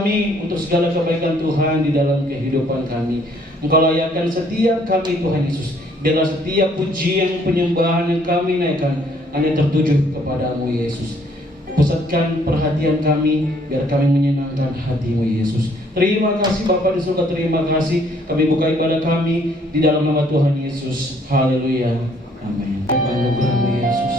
kami untuk segala kebaikan Tuhan di dalam kehidupan kami. Engkau layakkan setiap kami Tuhan Yesus. Biarlah setiap pujian penyembahan yang kami naikkan hanya tertuju kepadamu Yesus. Pusatkan perhatian kami, biar kami menyenangkan hatimu Yesus. Terima kasih Bapa di surga, terima kasih. Kami buka ibadah kami di dalam nama Tuhan Yesus. Haleluya. Amin. Anugerahmu Yesus.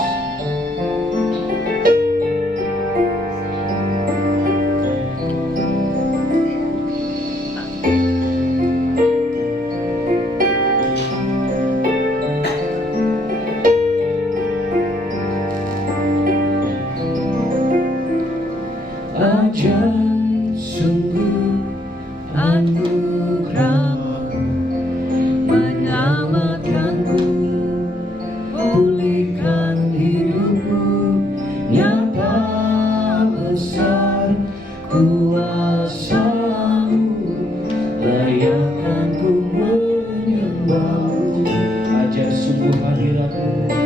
Ajaib sungguh anugerah-Mu menyelamatkanku, pulihkan hidupku, nyata besar kuasa-Mu, layakkan ku menyembah-Mu. Ajaib sungguh hadirat-Mu.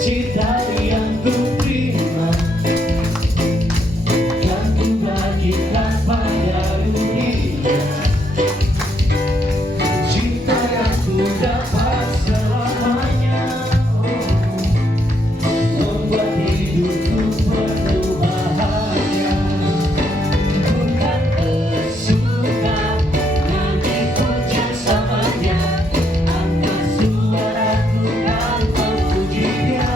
cinta yang ku terima yang ku bagikan pada dunia, cinta yang ku dapat selamanya, membuat hidupku penuh bahagia. Bukan kesuka nyanyi puja samanya, angkat suaraku dan memuji Dia.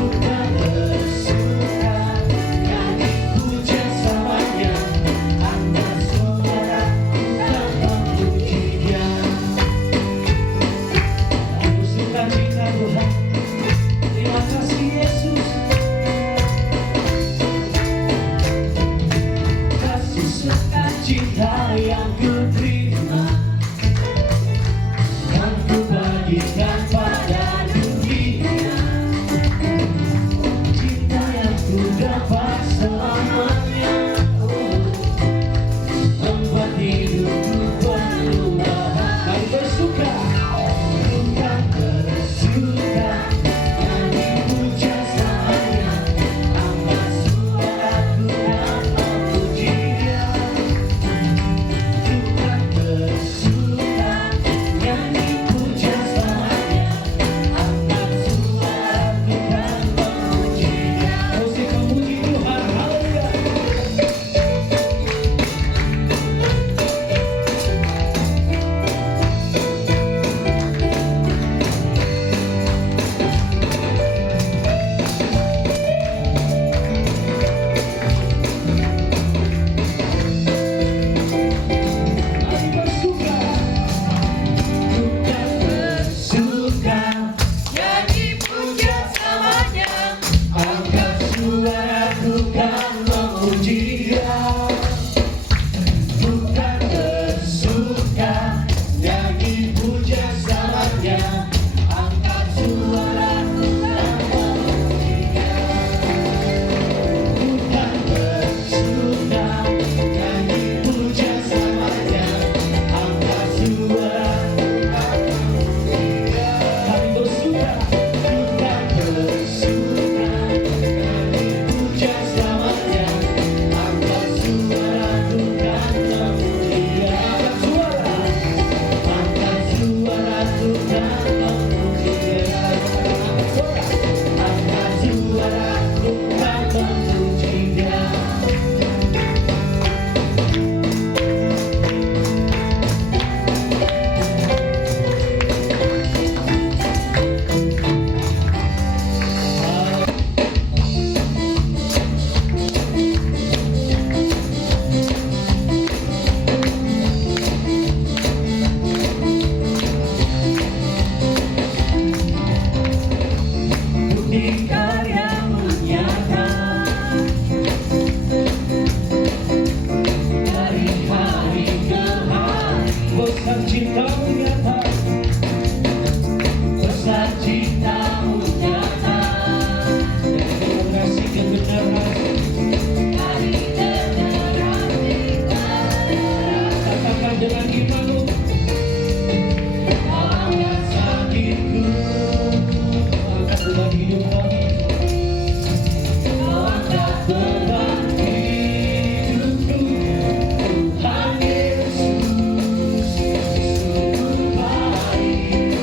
Bukan kesuka nyanyi puja samanya, angkat suaraku dan memuji Dia. Aku suka cinta Tuhan, terima kasih Yesus. Kasih sukacita yang ku terima, yang ku bagikan pada dunia, cinta yang ku dapat selamanya, membuat hidupku penuh bahagia. Mari bersuka, bukan bersuka nyanyi puja samanya, angkat suaraku dan memuji Dia. Bukan bersuka nyanyi puja samanya, angkat suaraku dan memuji Dia. Musik memuji Tuhan, haleluya. Mari bersuka. Bukan bersuka nyanyi puja samanya, angkat suaraku dan memuji Dia. Bukan bersuka nyanyi puja samanya, angkat suaraku dan memuji Dia. Bukan bersuka nyanyi puja samanya, angkat suaraku dan memuji Dia. Mari bersuka. Bukan bersuka nyanyi puja samanya, angkat suaraku dan memuji Dia. Angkat suara, angkat suaraku dan memuji Dia. Angkat suaraku dan memuji Dia. Bukti karyamu nyata, dari hari ke hari, Besar cintamu nyata, besar cintamu nyata, generasi ke generasi. dari generasi ke generasi. Katakan dengan imanmu, Kau angkat sakitku, angkat beban hidup kami. Kau angkat beban hidupku, Tuhan Yesus, sungguh baik.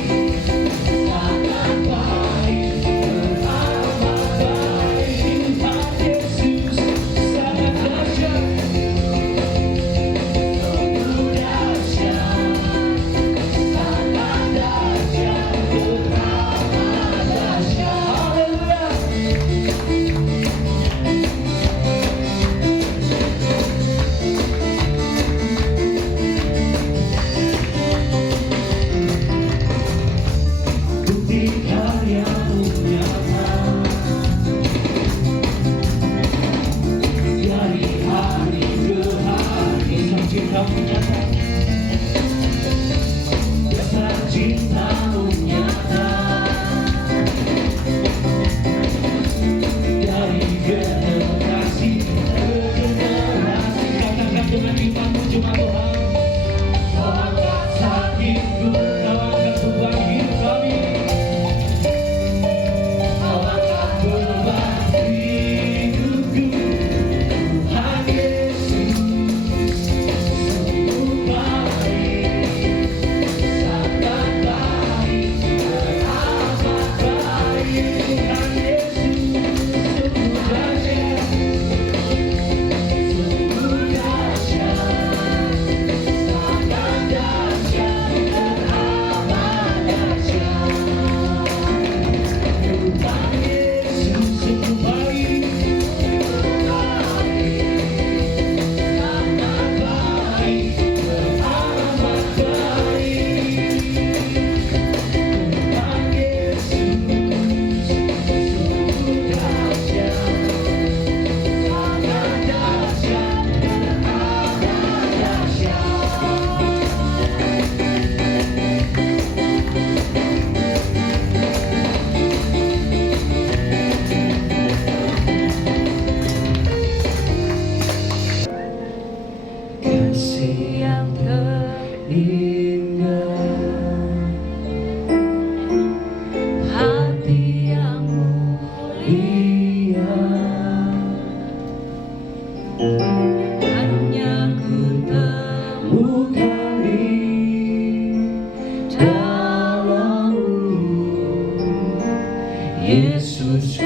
Yesusku,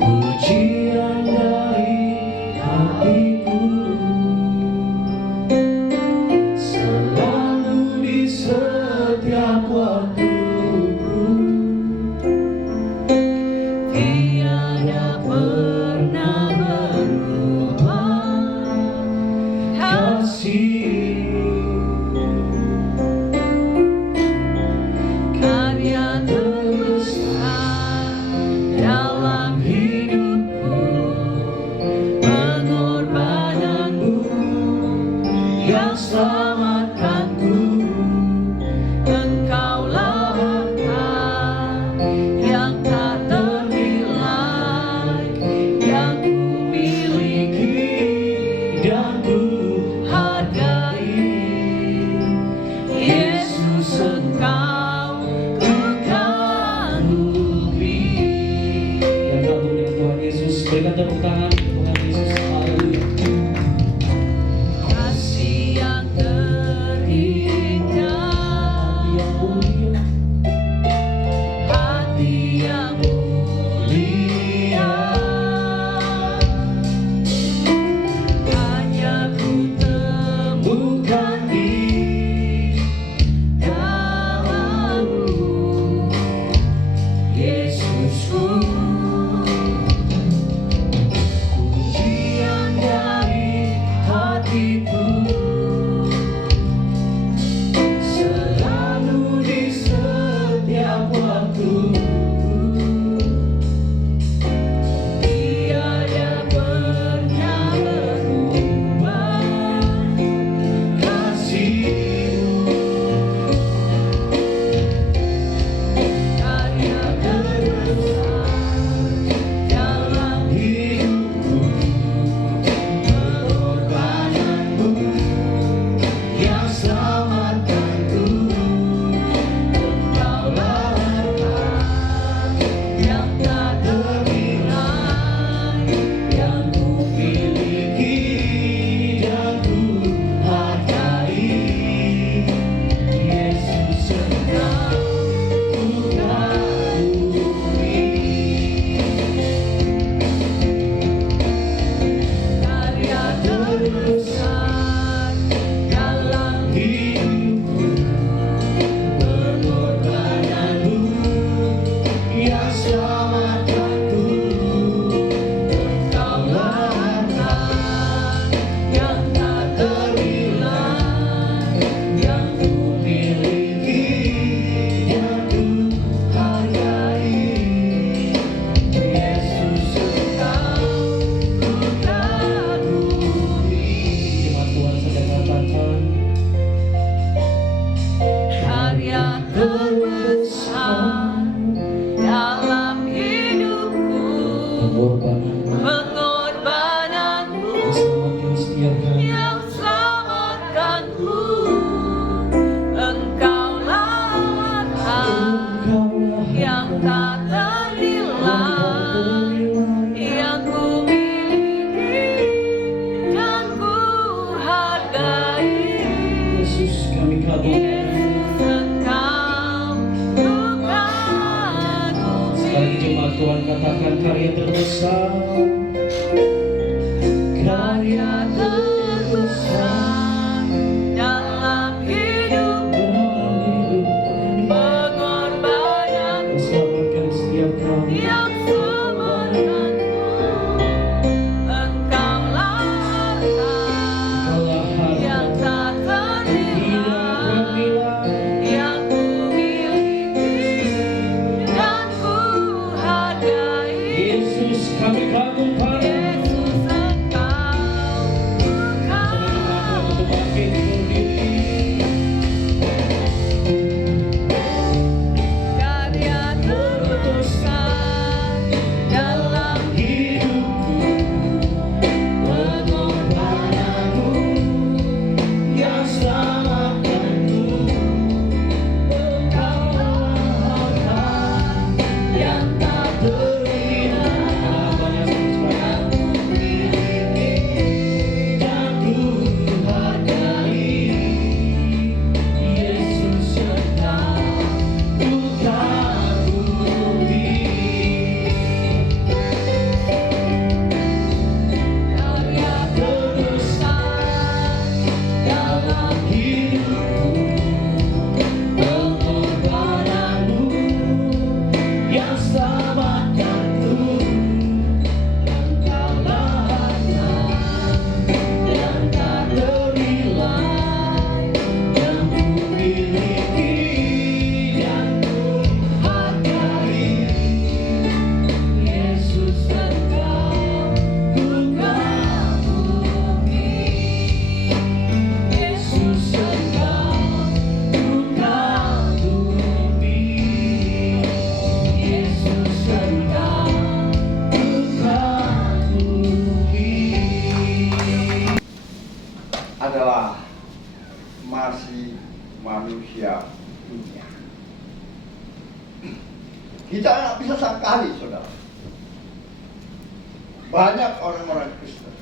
pujian dari hatiku selalu di setiap waktu. Tiada pernah berubah kasih. Karya terbesar dalam hidupku, pengorbananmu yang selamatkanku. Engkaulah harta yang tak ternilai, yang ku miliki dan ku hargai. Yesus, Engkau ku kagumi. Yang kagum dengan Tuhan Yesus, berikan tepuk tangan untuk Tuhan Yesus. Haleluya. Kasih yang terindah, hati yang mulia, hanya ku temukan di dalammu, Yesusku. Pujian dari hatiku selalu di setiap waktu. Tiada pernah berubah kasih-Mu. Karya terbesar dalam hidupku, pengorbananmu yang selamatkanku. Engkaulah harta yang tak ternilai, yang ku miliki dan ku hargai. Yesus, Engkau ku kagumi. Karya terbesar dalam hidupku, pengorbananmu yang selamatkanku. Engkaulah harta yang tak ternilai, yang ku miliki dan ku hargai. Yesus, Engkau ku kagumi. Jemaat Tuhan sedang katakan, Karya terbesar dalam hidupku, pengorbananmu pengorbananmu yang selamatkan yang selamatkanku. Engkaulah harta yang tak ternilai, yang ku miliki dan ku hargai. Yesus, kami kagum. Yesus, Engkau ku Sekali kagumi. jemaat Tuhan katakan, karya terbesar, Karya terbesar dalam hidupku, pengorbanan selamatkan setiap kami. yang selamatkanku. Engkaulah harta Engkaulah harta yang tak tidak ternilai, ternilai, yang ku miliki dan ku hargai. Yesus, kami kagum Kita nggak bisa sangkali, saudara. Banyak orang-orang Kristen,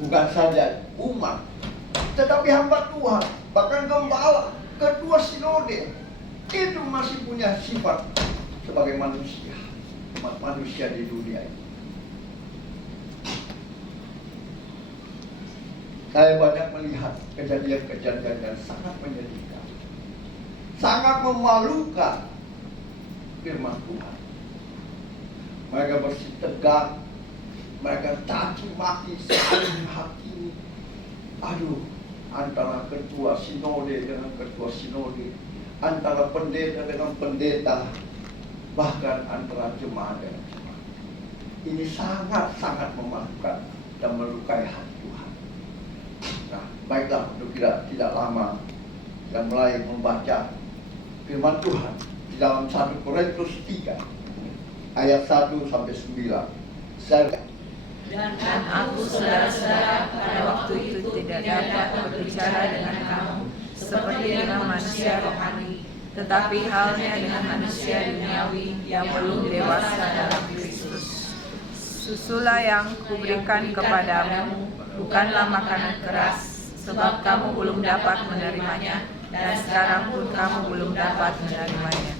bukan saja umat, tetapi hamba Tuhan, bahkan gembala, ketua sinode, itu masih punya sifat sebagai manusia, manusia di dunia ini. Saya banyak melihat kejadian-kejadian yang sangat menyedihkan, sangat memalukan firman Tuhan. Mereka bersitegang, mereka caci maki, saling menghakimi. Aduh, antara ketua sinode dengan ketua sinode, antara pendeta dengan pendeta, bahkan antara jemaat dengan jemaat. Ini sangat-sangat memalukan dan melukai hati Tuhan. Nah, baiklah, untuk tidak lama kita mulai membaca firman Tuhan di dalam 1 Korintus 3 ayat 1 sampai 9. Dan aku, saudara-saudara, pada waktu itu tidak dapat berbicara dengan kamu seperti dengan manusia rohani, tetapi halnya dengan manusia duniawi yang belum dewasa dalam Kristus. Susulah yang kuberikan kepadamu bukanlah makanan keras, sebab kamu belum dapat menerimanya, dan sekarang pun kamu belum dapat menerimanya.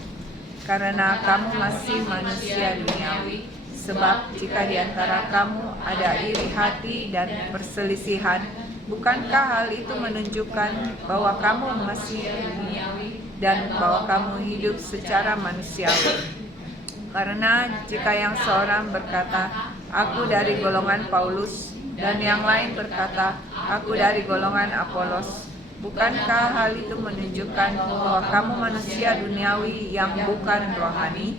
Karena kamu masih manusia duniawi, sebab jika di antara kamu ada iri hati dan perselisihan, bukankah hal itu menunjukkan bahwa kamu masih duniawi dan bahwa kamu hidup secara manusiawi? Karena jika yang seorang berkata, aku dari golongan Paulus, dan yang lain berkata, aku dari golongan Apolos, bukankah hal itu menunjukkan bahwa kamu manusia duniawi yang bukan rohani?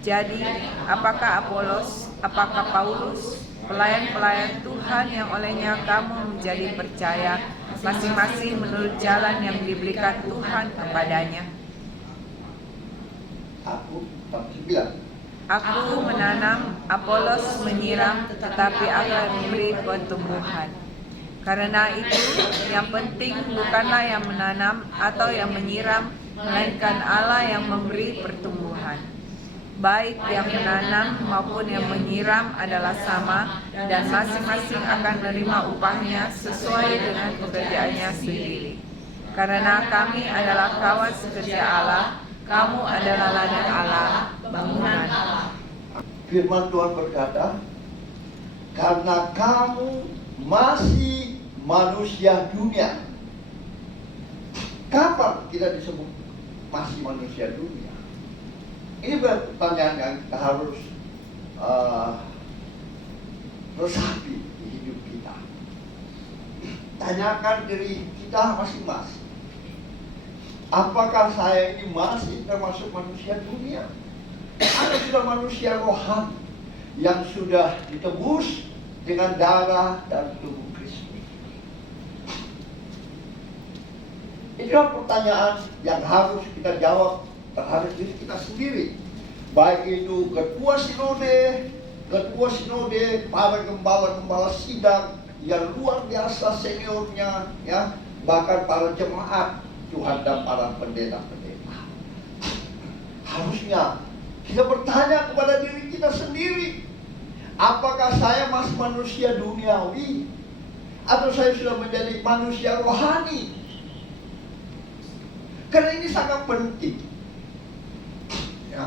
Jadi, apakah Apolos, apakah Paulus, pelayan-pelayan Tuhan yang olehnya kamu menjadi percaya, masing-masing menurut jalan yang diberikan Tuhan kepadanya? Aku menanam, Apolos menyiram, tetapi Allah memberi pertumbuhan. Karena itu, yang penting bukanlah yang menanam atau yang menyiram, melainkan Allah yang memberi pertumbuhan. Baik yang menanam maupun yang menyiram adalah sama, dan masing-masing akan menerima upahnya sesuai dengan pekerjaannya sendiri. Karena kami adalah kawan sekerja Allah, kamu adalah ladang Allah, bangunan Allah. Firman Tuhan berkata, karena kamu masih manusia dunia. Kapan kita disebut masih manusia dunia? Ini pertanyaan yang kita harus resapi di hidup kita. Tanyakan diri kita masing-masing. Apakah saya ini masih termasuk manusia dunia? Atau sudah manusia rohani yang sudah ditebus dengan darah dan tubuh Kristus? Itulah pertanyaan yang harus kita jawab terhadap diri kita sendiri. Baik itu ketua sinode, para gembala-gembala sidang yang luar biasa seniornya, ya, bahkan para jemaat Tuhan dan para pendeta-pendeta. Harusnya kita bertanya kepada diri kita sendiri, apakah saya masih manusia duniawi atau saya sudah menjadi manusia rohani? Karena ini sangat penting. Ya.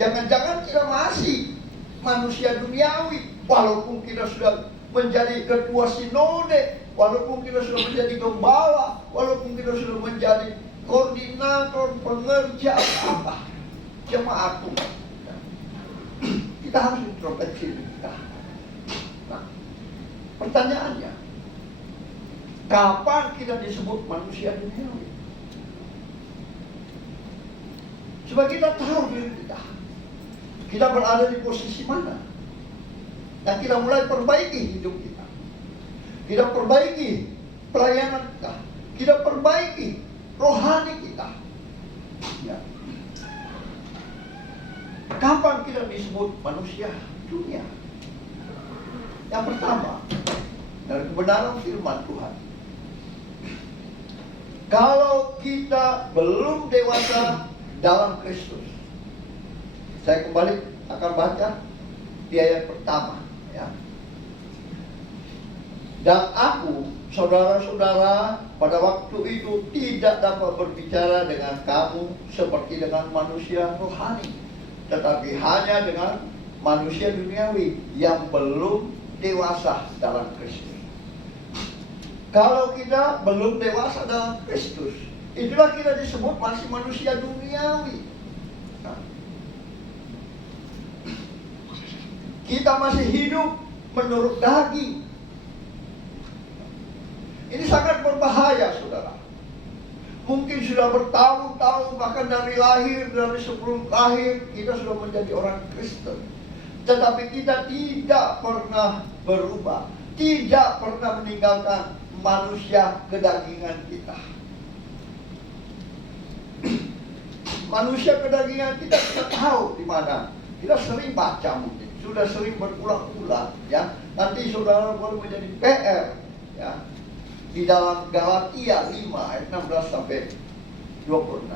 Jangan-jangan kita masih manusia duniawi, walaupun kita sudah menjadi ketua sinode, walaupun kita sudah menjadi gembala, walaupun kita sudah menjadi koordinator, pengerja, apa, jemaat Tuhan. Kita harus introspeksi kita. Nah, pertanyaannya, kapan kita disebut manusia duniawi? Supaya kita tahu diri kita. Kita berada di posisi mana? Dan kita mulai perbaiki hidup kita. Kita perbaiki pelayanan kita. Kita perbaiki rohani kita. Ya. Kapan kita disebut manusia dunia? Yang pertama, dari kebenaran firman Tuhan. Kalau kita belum dewasa dalam Kristus, Saya kembali akan baca di ayat pertama, ya. Dan aku, saudara-saudara, pada waktu itu tidak dapat berbicara dengan kamu seperti dengan manusia rohani, tetapi hanya dengan manusia duniawi yang belum dewasa dalam Kristus. Kalau kita belum dewasa dalam Kristus, itulah kita disebut masih manusia duniawi. Nah, kita masih hidup menurut daging. Ini sangat berbahaya, saudara. Mungkin sudah bertahun-tahun, bahkan dari sebelum lahir, kita sudah menjadi orang Kristen. Tetapi kita tidak pernah berubah, tidak pernah meninggalkan manusia kedagingan kita. Manusia kedagingan kita tahu di mana. Kita sering baca mungkin, sudah sering berulang-ulang, ya. Nanti saudara boleh menjadi PR, ya. Di dalam Galatia 5 ayat 16 sampai 26.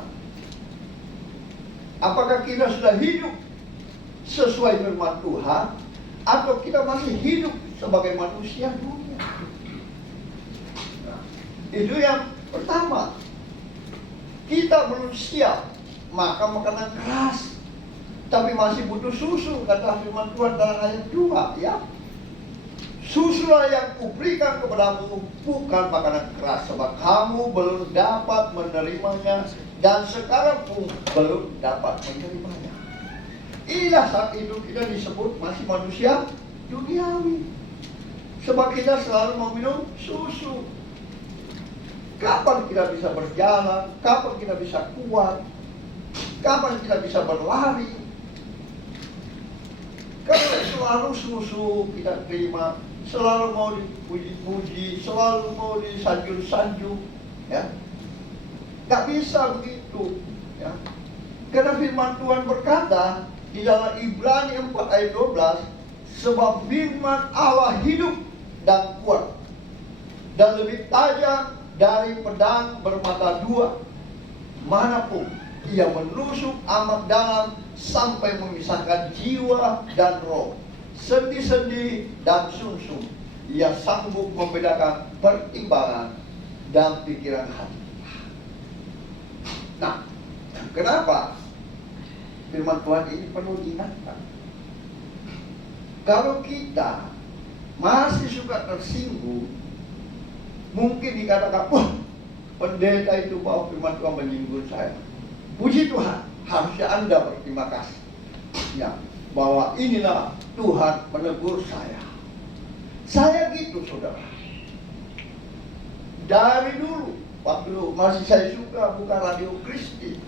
Apakah kita sudah hidup sesuai firman Tuhan atau kita masih hidup sebagai manusia dunia? Nah, itu yang pertama. Kita belum siap makan makanan keras, tapi masih butuh susu, kata firman Tuhan dalam ayat 2, ya. Susulah yang kuberikan kepadamu, bukan makanan keras, sebab kamu belum dapat menerimanya, dan sekarang pun belum dapat menerimanya. Inilah saat itu kita disebut masih manusia duniawi, sebab kita selalu meminum susu. Kapan kita bisa berjalan? Kapan kita bisa kuat? Kapan kita bisa berlari? Karena selalu susu kita terima, selalu mau dipuji-puji, selalu mau disanjung-sanjung, ya. Gak bisa begitu, ya. Karena firman Tuhan berkata di dalam Ibrani 4 ayat 12, sebab firman Allah hidup dan kuat dan lebih tajam dari pedang bermata dua, manapun ia menusuk amat dalam sampai memisahkan jiwa dan roh, sendi-sendi dan sumsum. Ia sanggup membedakan pertimbangan dan pikiran hati. Nah, kenapa firman Tuhan ini perlu diingatkan? Kalau kita masih suka tersinggung, mungkin dikatakan, wah, pendeta itu bawa firman Tuhan menyinggung saya. Puji Tuhan, harusnya Anda berterima kasih, ya, bahwa inilah Tuhan menegur saya. Saya gitu, saudara. Dari dulu, waktu masih saya suka buka Radio Kristi,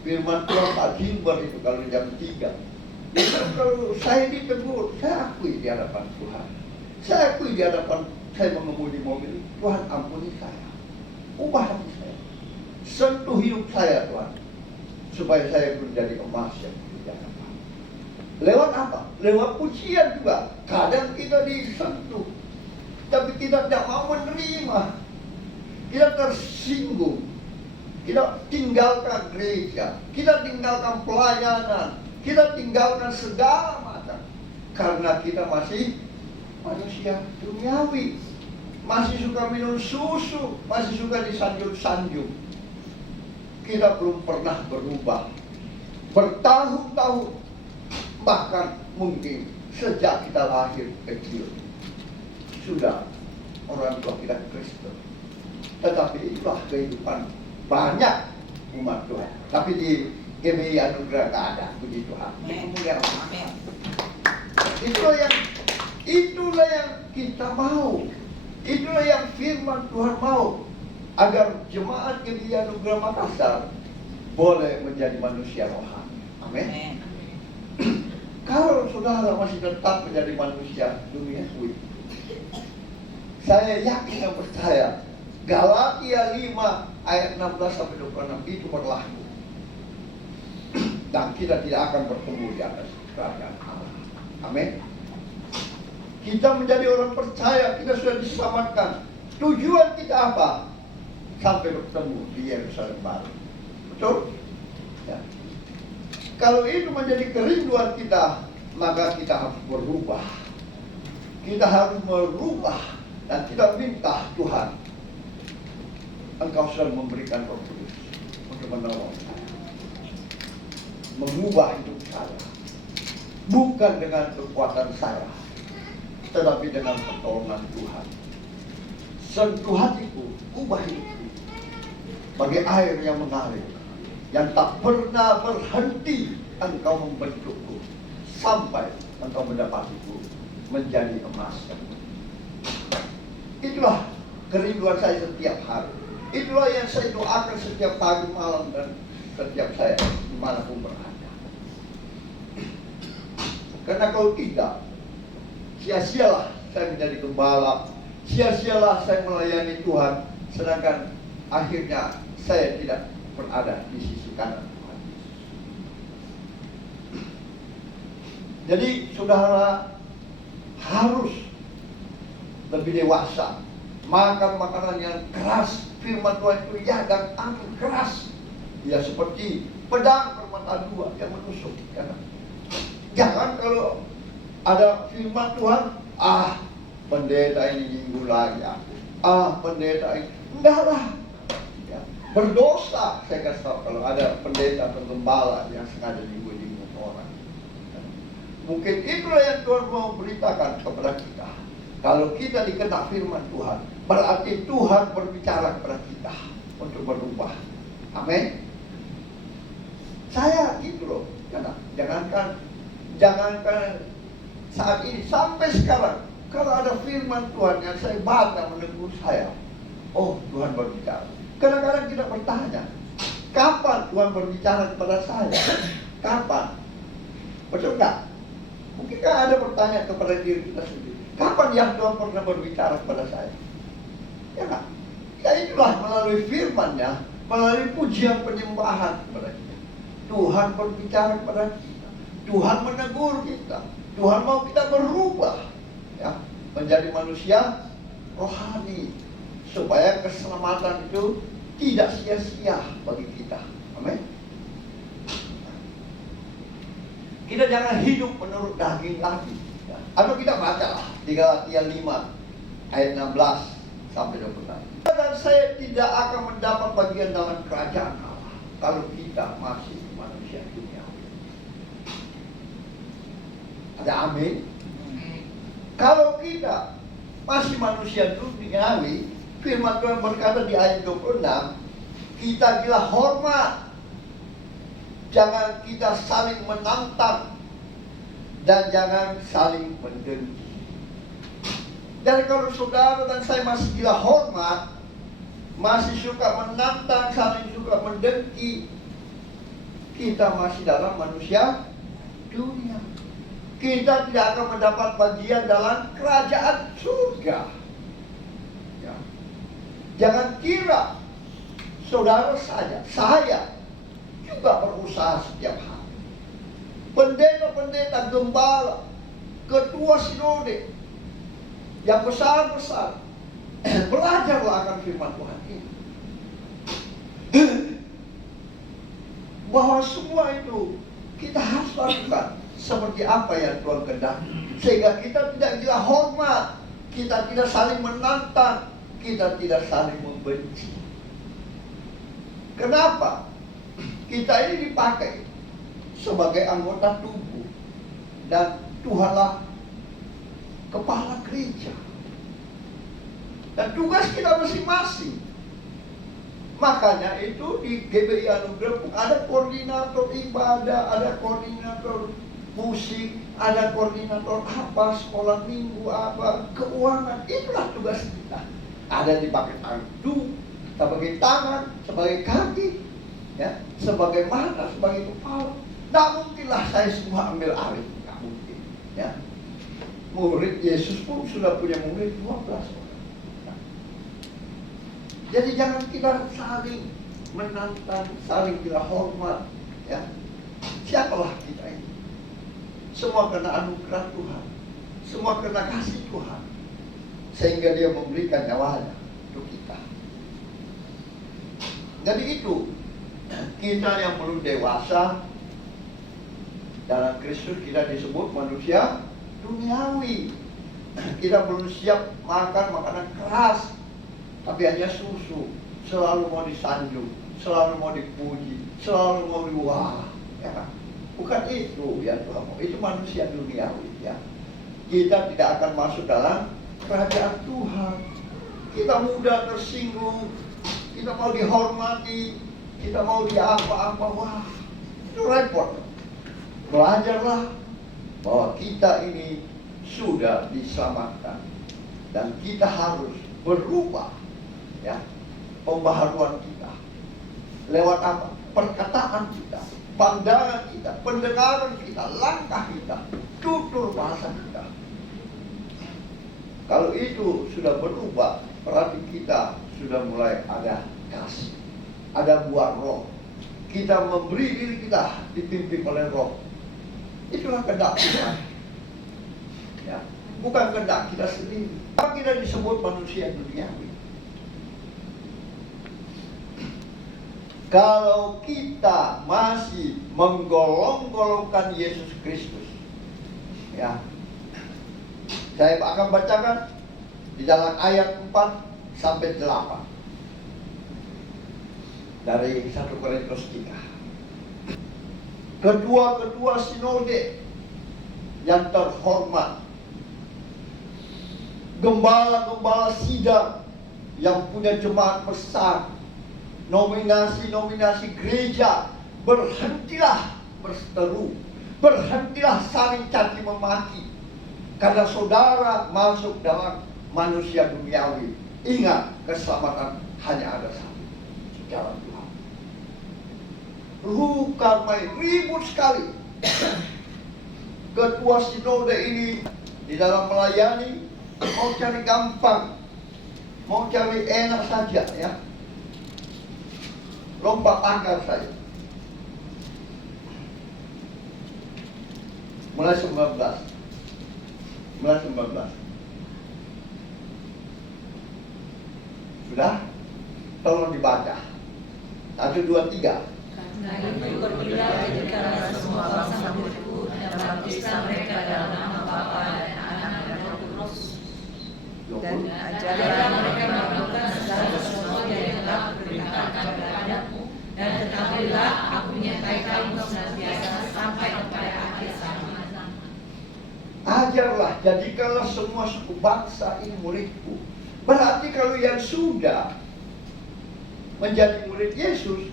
firman Tuhan Pak Jimber itu kalau jam 3. Itu kalau saya ditegur, saya akui di hadapan Tuhan. Saya akui di hadapan saya mengemudi mobil, Tuhan ampuni saya, ubah hati saya, sentuh hidup saya Tuhan, supaya saya menjadi emas yang dijaga. Lewat apa? Lewat pujian juga. Kadang kita disentuh, tapi kita tidak mau menerima. Kita tersinggung. Kita tinggalkan gereja, kita tinggalkan pelayanan, kita tinggalkan segala macam, karena kita masih manusia duniawi, masih suka minum susu, masih suka disanjung-sanjung. Kita belum pernah berubah bertahun-tahun, bahkan mungkin sejak kita lahir kecil sudah orang tua kita Kristen. Tetapi itulah kehidupan banyak umat Tuhan. Tapi di GBI Anugerah tidak ada, puji Tuhan. Itulah yang kita mau. Itulah yang firman Tuhan mau, agar jemaat GBI Anugerah Makassar boleh menjadi manusia rohani. Amin. Kalau saudara masih tetap menjadi manusia duniawi, saya yakin dan percaya Galatia 5 ayat 16 sampai 26 itu berlaku. Dan kita tidak akan bertemu di atas kerajaan Allah. Amin. Kita menjadi orang percaya, kita sudah diselamatkan. Tujuan kita apa? Sampai bertemu di Yerusalem baru. Betul? Ya. Kalau itu menjadi kerinduan kita, maka kita harus berubah. Kita harus merubah dan kita minta Tuhan, Engkau sudah memberikan Roh Kudus untuk menolong saya, mengubah hidup saya, bukan dengan kekuatan saya, tetapi dengan pertolongan Tuhan. Sentuh hatiku, ubah hidupku bagi air yang mengalir, yang tak pernah berhenti. Engkau membentukku sampai engkau mendapatiku menjadi emas. Itulah kerinduan saya setiap hari. Itulah yang saya doakan setiap pagi, malam, dan setiap saya dimanapun berada. Karena kalau tidak, sia-sialah saya menjadi gembala, sia-sialah saya melayani Tuhan, sedangkan akhirnya saya tidak berada di sisi kanan Tuhan. Jadi saudara harus lebih dewasa. Makan makanan yang keras. Firman Tuhan itu dan angin keras. Ya seperti pedang bermata dua yang menusuk. Jangan kalau ada firman Tuhan, pendeta ini nyinggung lagi aku. Pendeta ini. Enggak lah. Ya, berdosa saya kasih tahu kalau ada pendeta atau gembala yang sengaja nyinggung orang. Mungkin itulah yang Tuhan mau beritakan kepada kita. Kalau kita dikena firman Tuhan, berarti Tuhan berbicara kepada kita untuk berubah. Amin. Saya gitu loh. Jangankan saat ini, sampai sekarang, kalau ada firman Tuhan yang saya baca menegur saya, oh Tuhan berbicara. Kadang-kadang kita bertanya, kapan Tuhan berbicara kepada saya? Kapan? Betul nggak? Mungkinkah ada pertanyaan kepada diri kita sendiri, kapan yang Tuhan pernah berbicara kepada saya? Ya nggak? Ya itulah melalui firman-Nya, melalui pujian penyembahan kepada kita. Tuhan berbicara kepada kita. Tuhan menegur kita. Tuhan mau kita berubah, ya, menjadi manusia rohani, supaya keselamatan itu tidak sia-sia bagi kita. Amin. Kita jangan hidup menurut daging lagi. Ya. Atau kita baca di Galatia 5 ayat 16 sampai 26. Dan saya tidak akan mendapat bagian dalam kerajaan Allah kalau kita masih manusia dunia. Ada amin? Kalau kita masih manusia duniawi, firman Tuhan berkata di ayat 26, kita gila hormat. Jangan kita saling menantang dan jangan saling mendengki. Dan kalau saudara dan saya masih gila hormat, masih suka menantang, saling suka mendengki, kita masih dalam manusia dunia. Kita tidak akan mendapat bagian dalam kerajaan surga. Ya. Jangan kira saudara saja, saya juga berusaha setiap hari. Pendeta-pendeta, gembala, ketua sinode yang besar-besar, belajarlah akan firman Tuhan ini. Bahwa semua itu kita harus lakukan seperti apa yang Tuhan kehendaki, sehingga kita tidak gila hormat, kita tidak saling menantang, kita tidak saling membenci. Kenapa? Kita ini dipakai sebagai anggota tubuh dan Tuhanlah kepala gereja. Dan tugas kita masing-masing. Makanya itu di GBI Anugerah ada koordinator ibadah, ada koordinator musik, ada koordinator apa, sekolah minggu apa, keuangan. Itulah tugas kita. Ada dipakai tangan, sebagai tangan, sebagai kaki, ya, sebagai mata, sebagai kepala. Tidak mungkinlah saya semua ambil alih, tidak mungkin. Ya. Murid Yesus pun sudah punya murid 12 orang. Ya. Jadi jangan kita saling menantang, saling tidak hormat. Ya. Siapalah kita ini? Semua karena anugerah Tuhan, semua karena kasih Tuhan, sehingga Dia memberikan nyawanya untuk kita. Jadi itu kita yang belum dewasa, Dalam Kristus kita disebut manusia duniawi. Kita belum siap makan makanan keras, tapi hanya susu. Selalu mau disanjung, selalu mau dipuji, selalu mau diwah. Ya. Bukan itu yang Tuhan mau. Itu manusia duniawi. Ya. Kita tidak akan masuk dalam kerajaan Tuhan. Kita mudah tersinggung, kita mau dihormati, kita mau diapa-apa. Wah, itu repot. Belajarlah bahwa kita ini sudah diselamatkan dan kita harus berubah, ya, pembaharuan kita lewat apa? Perkataan kita, pandangan kita, pendengaran kita, langkah kita, tutur bahasa kita. Kalau itu sudah berubah, berarti kita sudah mulai ada kasih, ada buah roh. Kita memberi diri kita dipimpin oleh roh. Itulah kehendak Tuhan. Ya, bukan kehendak kita sendiri. Apa kita disebut manusia duniawi? Kalau kita masih menggolong-golongkan Yesus Kristus, ya, saya akan bacakan di dalam ayat 4 sampai 8 dari 1 Korintus 3. Ketua-ketua sinode yang terhormat, gembala-gembala sidang yang punya jemaat besar, nominasi-nominasi gereja, berhentilah berseteru, berhentilah saling caci memaki, karena saudara masuk dalam manusia duniawi. Ingat, keselamatan hanya ada satu, jalan Tuhan. Bukan main, ribut sekali. Ketua sinode ini di dalam melayani mau cari gampang, mau cari enak saja, ya, lompat pagar saja. Mulai 19. Sudah? Tolong dibaca. 1, 2, 3. Karena itu bergembira jadikanlah semua bangsa muridku dan baptislah mereka dalam nama Bapa dan Anak dan Roh Kudus. Dan ajarlah mereka melakukan segala sesuatu yang telah kuperintahkan kepadamu, dan ketahuilah aku menyertai kamu senantiasa sampai kepada akhir zaman. Ajarlah, jadikanlah semua suku bangsa ini muridku. Berarti kalau yang sudah menjadi murid Yesus,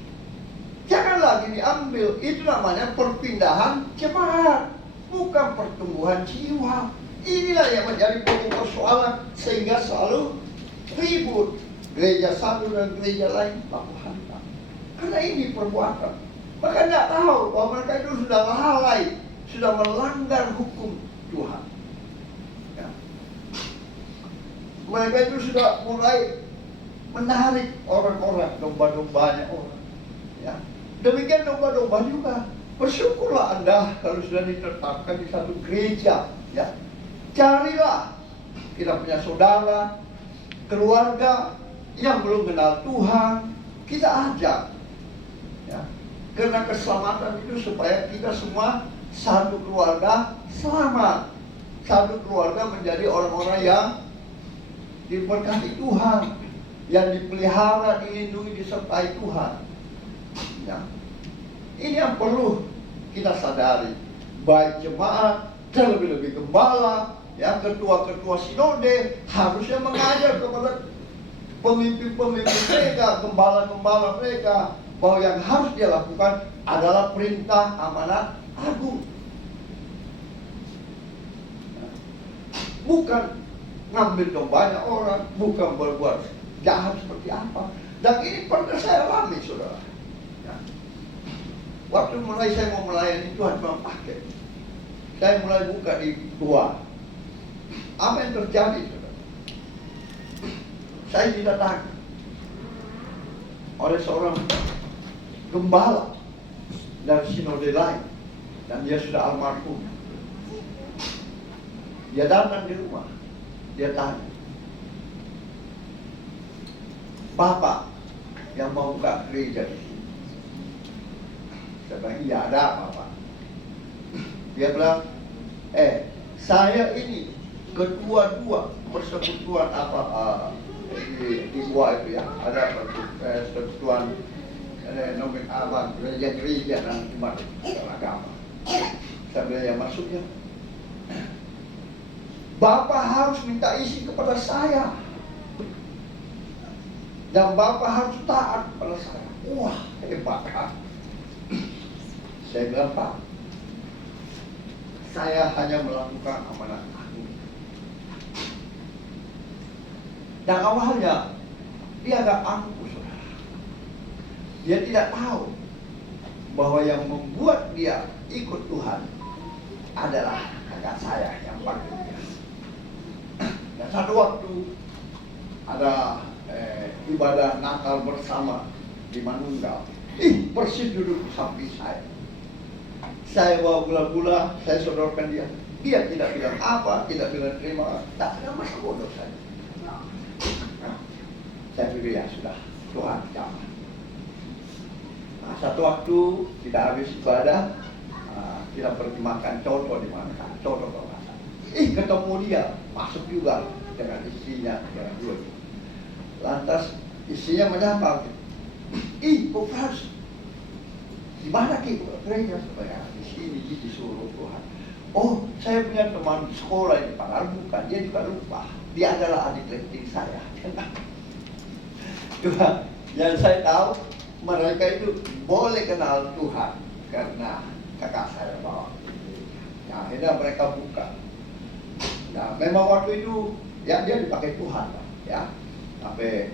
jangan lagi diambil. Itu namanya perpindahan jemaat, bukan pertumbuhan jiwa. Inilah yang menjadi pokok persoalan, sehingga selalu ribut gereja satu dan gereja lain baku hantam. Karena ini perbuatan. Maka tidak tahu bahwa mereka itu sudah lalai, sudah melanggar hukum Tuhan. Ya. Mereka itu sudah mulai menarik orang-orang, domba-dombanya orang. Ya. Demikian domba-domba juga. Bersyukurlah Anda kalau sudah ditetapkan di satu gereja. Ya. Carilah, kita punya saudara, keluarga yang belum kenal Tuhan, kita ajak. Ya. Karena keselamatan itu supaya kita semua satu keluarga selamat. Satu keluarga menjadi orang-orang yang diberkati Tuhan, yang dipelihara, dilindungi, disertai Tuhan. Ya. Ini yang perlu kita sadari. Baik jemaat, terlebih-lebih gembala, ya, ketua-ketua sinode harusnya mengajar kepada pemimpin-pemimpin mereka, gembala-gembala mereka, bahwa yang harus dia lakukan adalah perintah amanat agung. Bukan ngambil dombanya orang, bukan berbuat jahat seperti apa. Dan ini pernah saya alami, saudara. Ya. Waktu mulai saya mau melayani Tuhan cuma pakai, saya mulai buka di gua. Apa yang terjadi, saudara? Saya didatangi oleh seorang gembala dari sinode lain, dan dia sudah almarhum. Dia datang di rumah, dia tanya, Bapak yang mau buka gereja di sini? Saya bilang, iya ada Bapak. Dia bilang, saya ini kedua-dua persekutuan di gua itu ya, ada persekutuan nomen apa, gereja-gereja dan umat agama. Sambil yang masuknya, Bapak harus minta izin kepada saya, dan Bapak harus taat kepada saya. Wah, hebat kan? Saya bilang, Pak, saya hanya melakukan amanat agung. Dan awalnya dia agak angkuh, saudara. Dia tidak tahu bahwa yang membuat dia ikut Tuhan adalah kakak saya yang panggil dia. Dan satu waktu ada ibadah Natal bersama di Manunggal. Persis duduk di samping saya. Saya bawa gula-gula, saya sodorkan dia. Dia tidak bilang apa, tidak bilang terima, tak ada masa bodoh saya. Saya pikir ya sudah, Tuhan jangan. Nah, satu waktu kita habis ibadah, kita pergi makan coto di mana? Coto kalau nggak salah. Ketemu dia, masuk juga dengan istrinya, dengan dua. Lantas istrinya menyapa, kok harus di mana kita gereja supaya di sini disuruh Tuhan. Oh, saya punya teman sekolah ini, padahal bukan, dia juga lupa. Dia adalah adik leting saya. Tuhan, yang saya tahu mereka itu boleh kenal Tuhan karena kakak saya bawa. Nah, akhirnya mereka buka. Nah, memang waktu itu ya dia dipakai Tuhan, ya. Sampai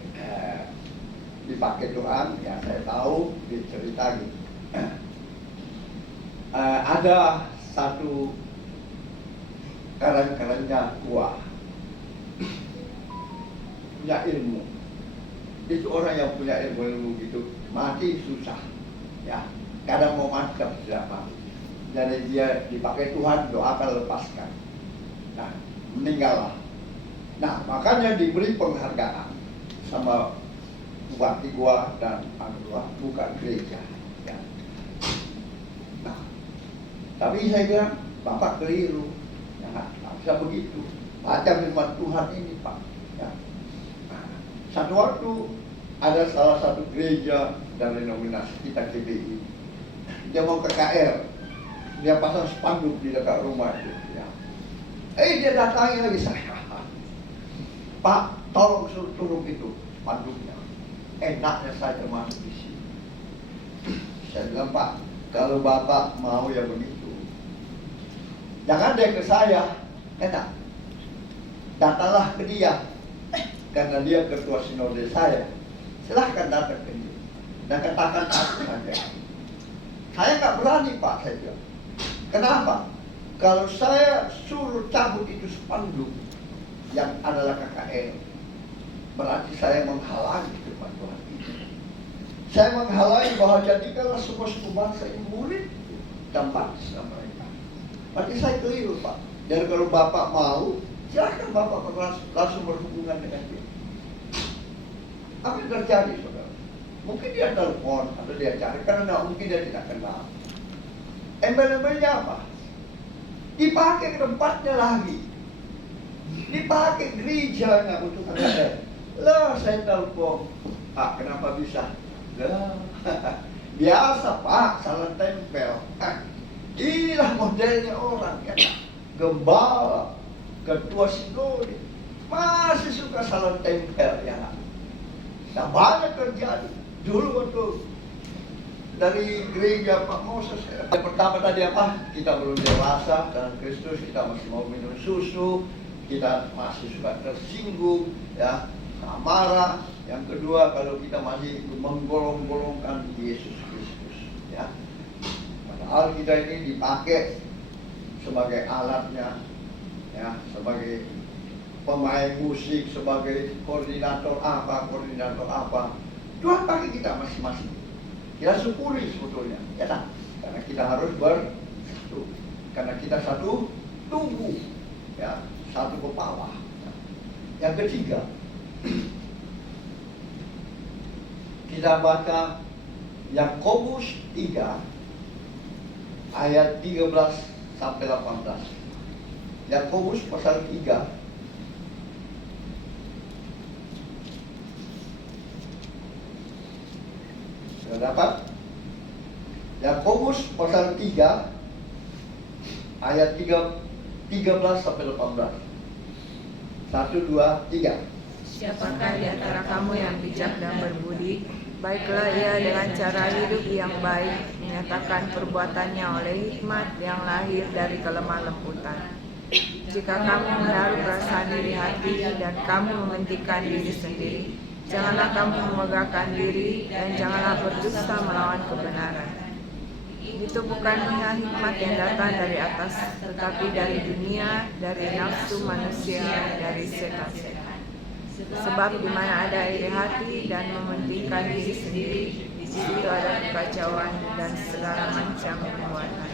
dipakai Tuhan, ya saya tahu dicerita gitu. Ada satu keren-kerennya gua punya ilmu. Itu orang yang punya ilmu gitu mati susah, ya. Kadang mau mati tapi tidak mati. Jadi dia dipakai Tuhan, doakan lepaskan. Nah, meninggallah. Nah, makanya diberi penghargaan sama bupati gua dan gua, bukan gereja. Ya. Nah, tapi saya bilang, Bapak keliru. Ya, nggak bisa begitu. Baca firman Tuhan ini, Pak. Ya. Nah, satu waktu ada salah satu gereja dari denominasi kita KBI. Dia mau ke KR. Dia pasang spanduk di dekat rumah itu. Ya. Dia datangi lagi saya. Pak, tolong suruh turun itu spanduknya. Enaknya saya termasuk di sini. Saya bilang, Pak, kalau Bapak mau ya begitu, jangan dia ke saya, enak. Datanglah ke dia, karena dia ketua sinode saya. Silahkan datang ke dia dan katakan aku saja. Saya nggak berani, Pak, saya bilang. Kenapa? Kalau saya suruh cabut itu spanduk yang adalah KKN, berarti saya menghalangi firman Tuhan itu. Saya menghalangi bahwa jadikanlah semua suku bangsa ini murid dan bangsa mereka. Berarti saya keliru, Pak. Dan kalau Bapak mau, silakan Bapak langsung berhubungan dengan dia. Apa yang terjadi, saudara? Mungkin dia telepon atau dia cari, karena mungkin dia tidak kenal. Embel-embelnya apa? Dipakai tempatnya lagi. Dipakai gerejanya untuk KKN. Lah, saya telepon. Pak, kenapa bisa? Lah, biasa, Pak, salah tempel. Inilah modelnya orang, ya. Gembala, ketua sinode, masih suka salah tempel, ya. Nah, banyak terjadi. Dulu waktu dari gereja Pak Moses, yang pertama tadi apa? Kita belum dewasa dalam Kristus, kita masih mau minum susu, kita masih suka tersinggung, ya, marah. Yang kedua, kalau kita masih menggolong-golongkan Yesus Kristus, ya. Padahal kita ini dipakai sebagai alatnya, ya, sebagai pemain musik, sebagai koordinator apa. Tuhan pakai kita masing-masing. Kita syukuri sebetulnya, ya tak? Karena kita harus bersatu. Karena kita satu tubuh, ya, satu kepala. Yang ketiga, kita baca Yakobus 3 ayat 13 sampai 18. Yakobus pasal 3 sudah dapat? Yakobus pasal 3 ayat 13 sampai 18. 1, 2, 3. Siapakah di antara kamu yang bijak dan berbudi? Baiklah ia dengan cara hidup yang baik, menyatakan perbuatannya oleh hikmat yang lahir dari kelemah lembutan. Jika kamu menaruh perasaan diri hati dan kamu mementingkan diri sendiri, janganlah kamu memegahkan diri dan janganlah berdusta melawan kebenaran. Itu bukan hikmat yang datang dari atas, tetapi dari dunia, dari nafsu manusia, dari setan-setan. Sebab di mana ada iri hati dan mementingkan diri sendiri, di situ ada kekacauan dan segala macam perbuatan.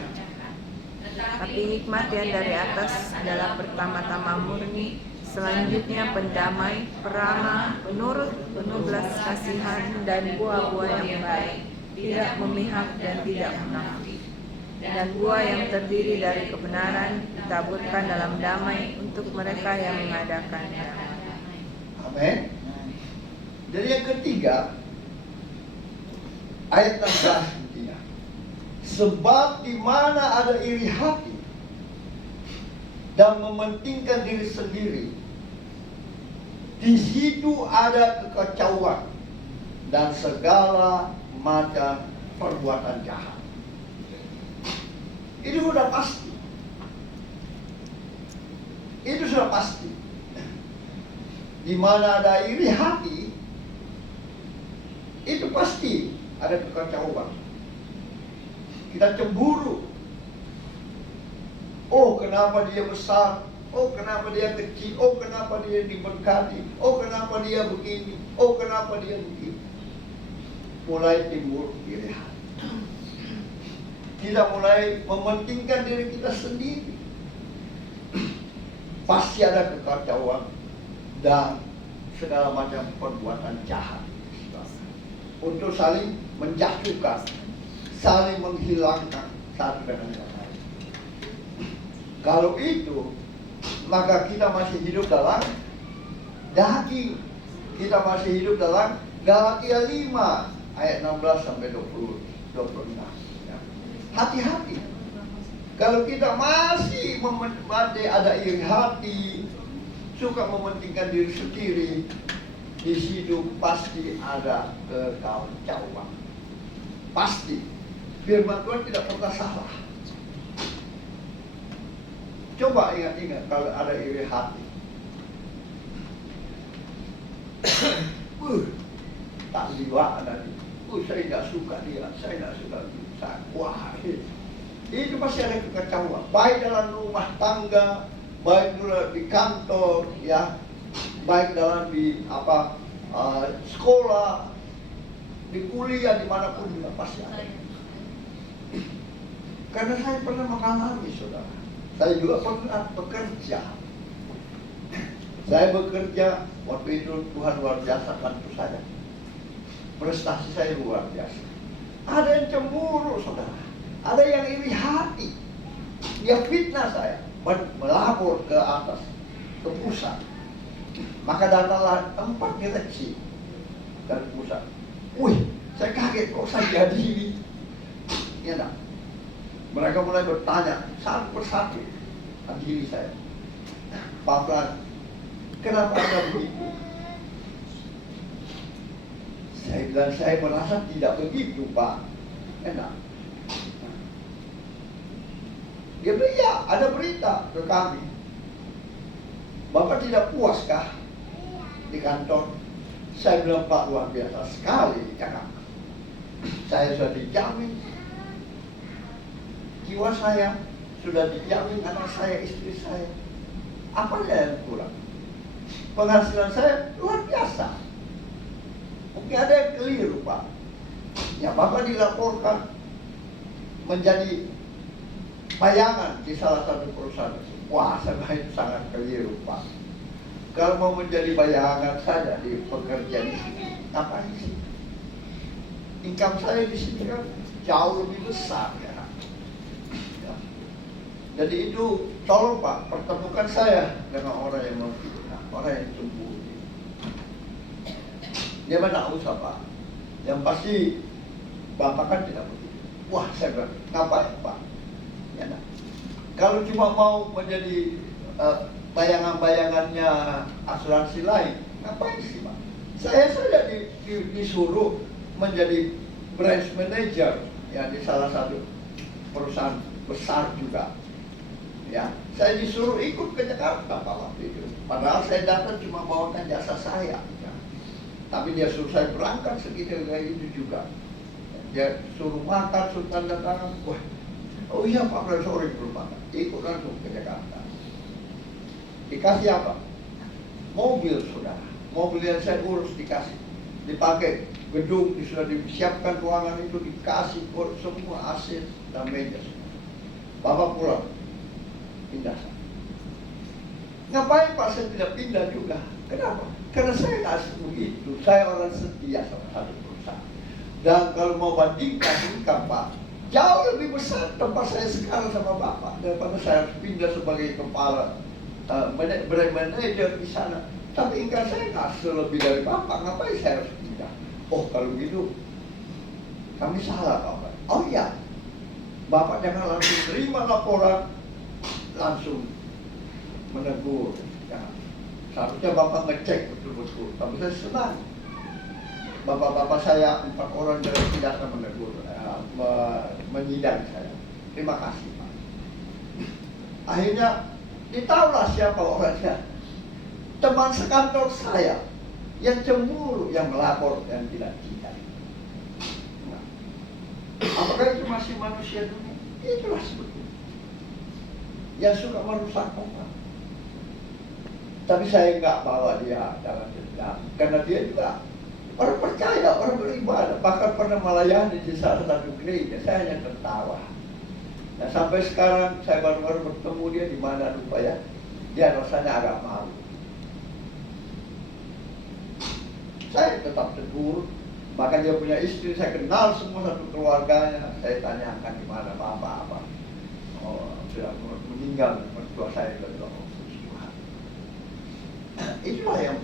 Tapi hikmat yang dari atas adalah pertama-tama murni, selanjutnya pendamai, peramah, penurut, penuh belas kasihan dan buah-buah yang baik, tidak memihak dan tidak munafik. Dan buah yang terdiri dari kebenaran ditaburkan dalam damai untuk mereka yang mengadakannya. Amin. Jadi yang ketiga, ayat 16 intinya. Sebab di mana ada iri hati dan mementingkan diri sendiri, di situ ada kekacauan dan segala macam perbuatan jahat. Itu sudah pasti. Itu sudah pasti. Di mana ada iri hati, itu pasti ada kekacauan. Kita cemburu. Oh, kenapa dia besar? Oh, kenapa dia kecil? Oh, kenapa dia diberkati? Oh, kenapa dia begini? Oh, kenapa dia begitu? Mulai timbul iri hati. Kita mulai mementingkan diri kita sendiri. Pasti ada kekacauan dan segala macam perbuatan jahat untuk saling menjatuhkan, saling menghilangkan satu dengan yang lain. Kalau itu, maka kita masih hidup dalam daging. Kita masih hidup dalam Galatia 5 ayat 16 sampai 26. Ya. Hati-hati. Kalau kita masih ada iri hati, suka mementingkan diri sendiri, di situ pasti ada kekacauan. Pasti. Firman Tuhan tidak pernah salah. Coba ingat-ingat kalau ada iri hati. Tak liwat ada. Saya tidak suka dia, saya tidak suka dia. Wah, itu pasti ada kekacauan. Baik dalam rumah tangga, baik di kantor, ya, baik dalam di sekolah, di kuliah, dimanapun juga pasti ada. Karena saya pernah mengalami, saudara. Saya juga pernah bekerja. Saya bekerja waktu itu Tuhan luar biasa bantu saya. Prestasi saya luar biasa. Ada yang cemburu, saudara. Ada yang iri hati. Dia fitnah saya. Melapor ke atas, ke pusat. Maka datanglah 4 direksi dari pusat. Wih, saya kaget kok saya jadi ini. Ya enggak? Mereka mulai bertanya satu persatu ke diri saya. Pak Fran, kenapa Anda begitu? Saya bilang, saya merasa tidak begitu, Pak. Enak. Dia bilang, ya, ada berita ke kami. Bapak tidak puaskah di kantor? Saya bilang, Pak, luar biasa sekali. Ya, saya sudah dijamin. Jiwa saya sudah dijamin, anak saya, istri saya. Apa yang kurang? Penghasilan saya luar biasa. Mungkin ada yang keliru, Pak. Ya, Bapak dilaporkan menjadi bayangan di salah satu perusahaan. Wah, saya itu sangat keliru, Pak. Kalau mau menjadi bayangan saja di pekerja di sini, ngapain sih? Income saya di sini kan jauh lebih besar, ya. Jadi itu tolong Pak, pertemukan saya dengan orang yang memfitnah, orang yang cemburu. Dia mana usah Pak. Yang pasti Bapak kan tidak begitu. Wah, saya bilang, ngapain Pak? Ya, nah. Kalau cuma mau menjadi bayangan-bayangannya asuransi lain, ngapain sih Pak? Saya saja disuruh menjadi branch manager ya di salah satu perusahaan besar juga. Ya, saya disuruh ikut ke Jakarta Pak waktu itu. Padahal saya datang cuma bawakan jasa saya. Ya. Tapi dia suruh saya berangkat segitu kayak itu juga. Dia suruh makan, suruh tanda tangan. Wah, oh iya Pak, sorry belum makan. Ikut langsung ke Jakarta. Dikasih apa? Mobil saudara. Mobil yang saya urus dikasih. Dipakai gedung, sudah disiapkan ruangan itu, dikasih semua AC dan meja. Bapak pulang. Pindah. Ngapain Pak saya tidak pindah juga? Kenapa? Karena saya nggak begitu. Saya orang setia sama satu perusahaan. Dan kalau mau bandingkan Pak, jauh lebih besar tempat saya sekarang sama Bapak daripada saya harus pindah sebagai kepala brand manager di sana. Tapi ingkar saya nggak selebih dari Bapak. Ngapain saya harus pindah? Oh kalau gitu kami salah Bapak. Oh iya, Bapak jangan langsung terima laporan, langsung menegur. Ya. Seharusnya Bapak ngecek betul-betul. Tapi saya senang. Bapak-bapak saya 4 orang dari tidak menegur, menyidang saya. Terima kasih Pak. Akhirnya ditahulah siapa orangnya. Teman sekantor saya yang cemburu, yang melapor dan tidak cinta. Nah, apakah itu masih manusia dunia? Itulah sebetulnya yang suka merusak orang. Tapi saya nggak bawa dia dalam dendam, karena dia juga orang percaya, orang beribadah, bahkan pernah melayani di salah satu gereja. Saya hanya tertawa. Nah sampai sekarang saya baru-baru bertemu dia di mana lupa ya. Dia rasanya agak malu. Saya tetap tegur. Bahkan dia punya istri, saya kenal semua satu keluarganya. Saya tanyakan di mana Bapak apa. Oh sudah meninggal mertua saya dari Tuhan. Itulah yang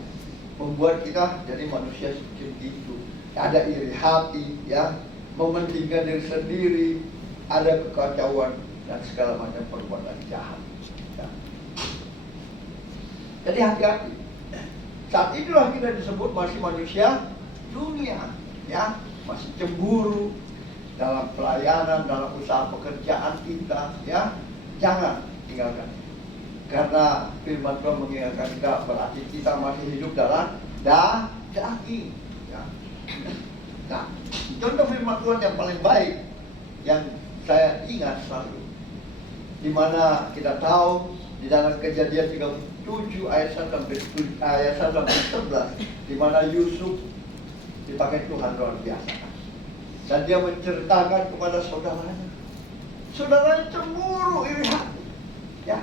membuat kita jadi manusia seperti itu. Ada iri hati, ya, mementingkan diri sendiri, ada kekacauan dan segala macam perbuatan jahat. Ya. Jadi hati-hati. Saat itulah kita disebut masih manusia dunia, ya, masih cemburu dalam pelayanan, dalam usaha pekerjaan kita, ya, jangan tinggalkan. Karena firman Tuhan mengingatkan kita berarti kita masih hidup dalam daging. Ya. Nah, contoh firman Tuhan yang paling baik yang saya ingat selalu, di mana kita tahu di dalam Kejadian 37 ayat 1 sampai 11, di mana Yusuf dipakai Tuhan luar biasa. Dan dia menceritakan kepada saudaranya. Saudaranya cemburu, iri hati. Ya.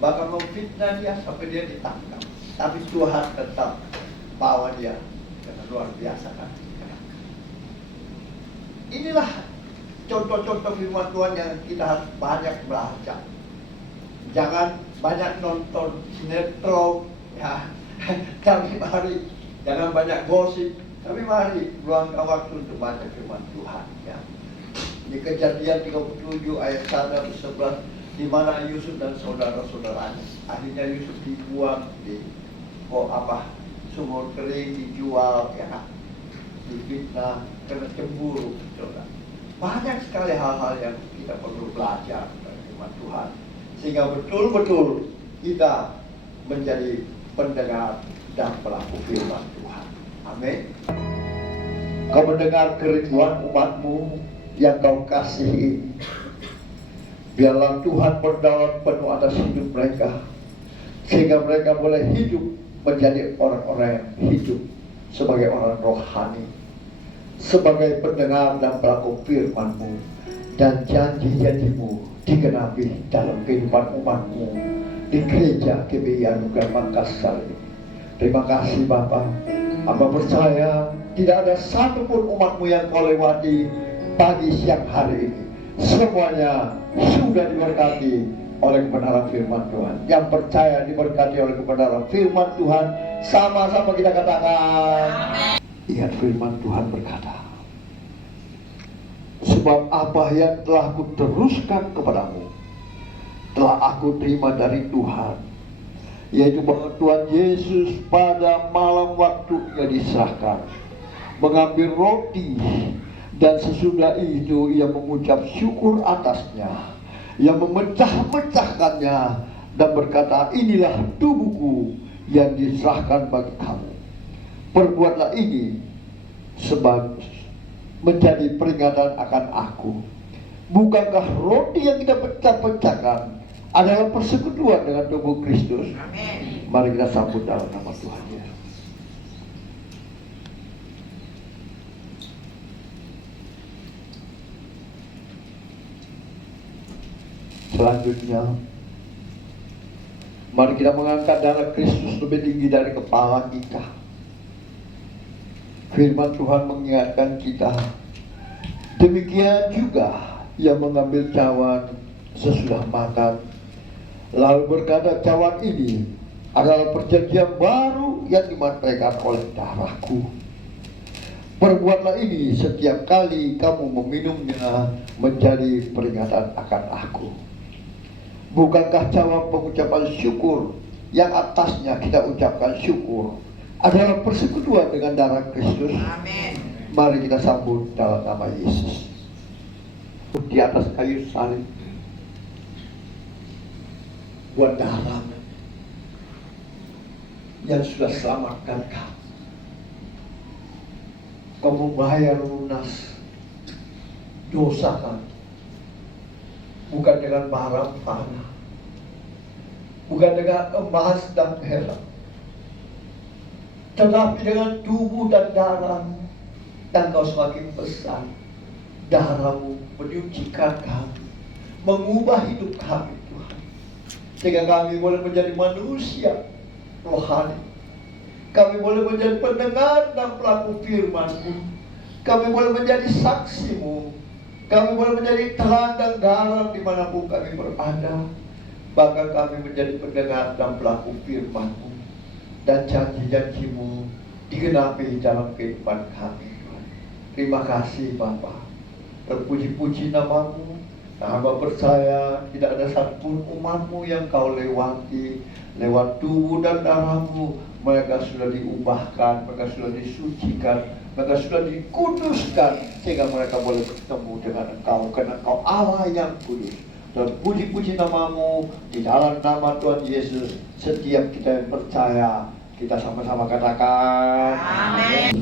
Bahkan memfitnah dia sampai dia ditangkap. Tapi Tuhan tetap bawa dia dengan luar biasa kan. Inilah contoh-contoh firman Tuhan yang kita harus banyak belajar. Jangan banyak nonton sinetron, ya. Tapi mari jangan banyak gosip. Tapi mari luangkan waktu untuk baca firman Tuhan. Ya. Di Kejadian 37 ayat 1 sampai 11. Di mana Yusuf dan saudara-saudaranya, akhirnya Yusuf dibuang di sumur kering, dijual, ya, difitnah karena cemburu, saudara. Banyak sekali hal-hal yang kita perlu belajar dari firman Tuhan, sehingga betul-betul kita menjadi pendengar dan pelaku firman Tuhan. Amin. Kau mendengar kerinduan umatmu yang kau kasihi. Biarlah Tuhan berdaulat penuh atas hidup mereka, sehingga mereka boleh hidup menjadi orang-orang yang hidup sebagai orang rohani, sebagai pendengar dan pelaku firman-Mu, dan janji-janji-Mu digenapi dalam kehidupan umat-Mu di gereja GBI Anugerah Makassar. Terima kasih Bapa. Hamba percaya tidak ada satupun umat-Mu yang Kau lewati pagi siang hari ini. Semuanya sudah diberkati oleh kebenaran firman Tuhan. Yang percaya diberkati oleh kebenaran firman Tuhan, sama-sama kita katakan. Ingat firman Tuhan berkata, sebab apa yang telah kuteruskan kepadamu telah aku terima dari Tuhan, yaitu bahwa Tuhan Yesus pada malam waktu ia diserahkan mengambil roti, dan sesudah itu ia mengucap syukur atasnya, ia memecah-mecahkannya dan berkata, inilah tubuhku yang diserahkan bagi kamu. Perbuatlah ini menjadi peringatan akan aku. Bukankah roti yang kita pecah-pecahkan adalah persekutuan dengan tubuh Kristus? Amin. Mari kita sambut dalam nama Tuhan Yesus. Selanjutnya, mari kita mengangkat darah Kristus lebih tinggi dari kepala kita. Firman Tuhan mengingatkan kita, demikian juga ia mengambil cawan sesudah makan, lalu berkata, cawan ini adalah perjanjian baru yang dimataikan oleh darahku. Perbuatlah ini setiap kali kamu meminumnya menjadi peringatan akan aku. Bukankah cawan pengucapan syukur yang atasnya kita ucapkan syukur adalah persekutuan dengan darah Kristus? Amin. Mari kita sambut dalam nama Yesus. Di atas kayu salib, buat darah yang sudah selamatkan kamu. Kamu bayar lunas dosa kamu, bukan dengan barang fana, bukan dengan emas dan perak, tetapi dengan tubuh dan darahmu. Dan kau semakin besar, darahmu menyucikan kami, mengubah hidup kami, Tuhan, sehingga kami boleh menjadi manusia rohani. Kami boleh menjadi pendengar dan pelaku firman-Mu. Kami boleh menjadi saksi-Mu. Kami boleh menjadi terang dan garam dimanapun kami berada. Bahkan kami menjadi pendengar dan pelaku firman-Mu, dan janji-janji-Mu digenapi dalam kehidupan kami. Terima kasih Bapa. Terpuji-puji nama-Mu. Hamba percaya tidak ada satupun umat-Mu yang Kau lewati. Lewat tubuh dan darah-Mu, mereka sudah diubahkan, mereka sudah disucikan, mereka sudah dikuduskan, sehingga mereka boleh bertemu dengan Engkau, karena Engkau Allah yang kudus. Dan puji-puji nama-Mu di dalam nama Tuhan Yesus. Setiap kita yang percaya, kita sama-sama katakan Amin.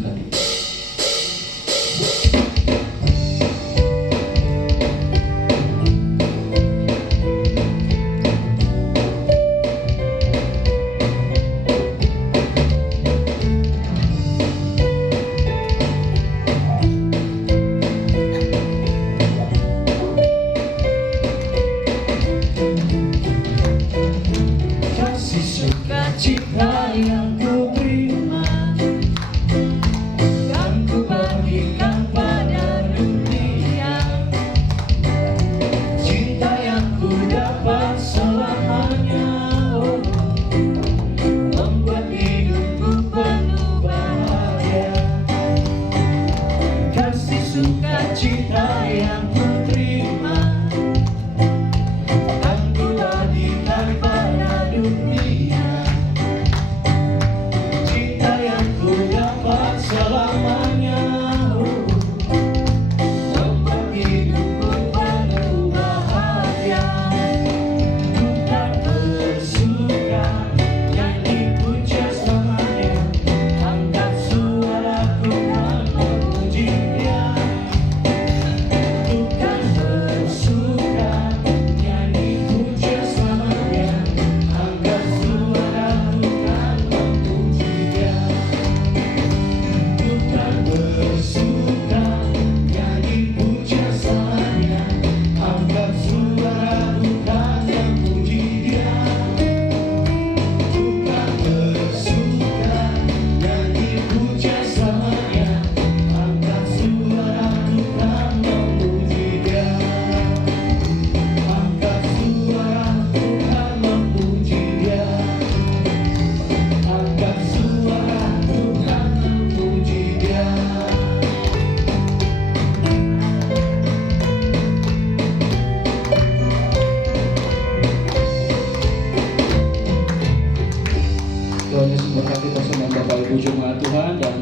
Kasih sukacita yang ku terima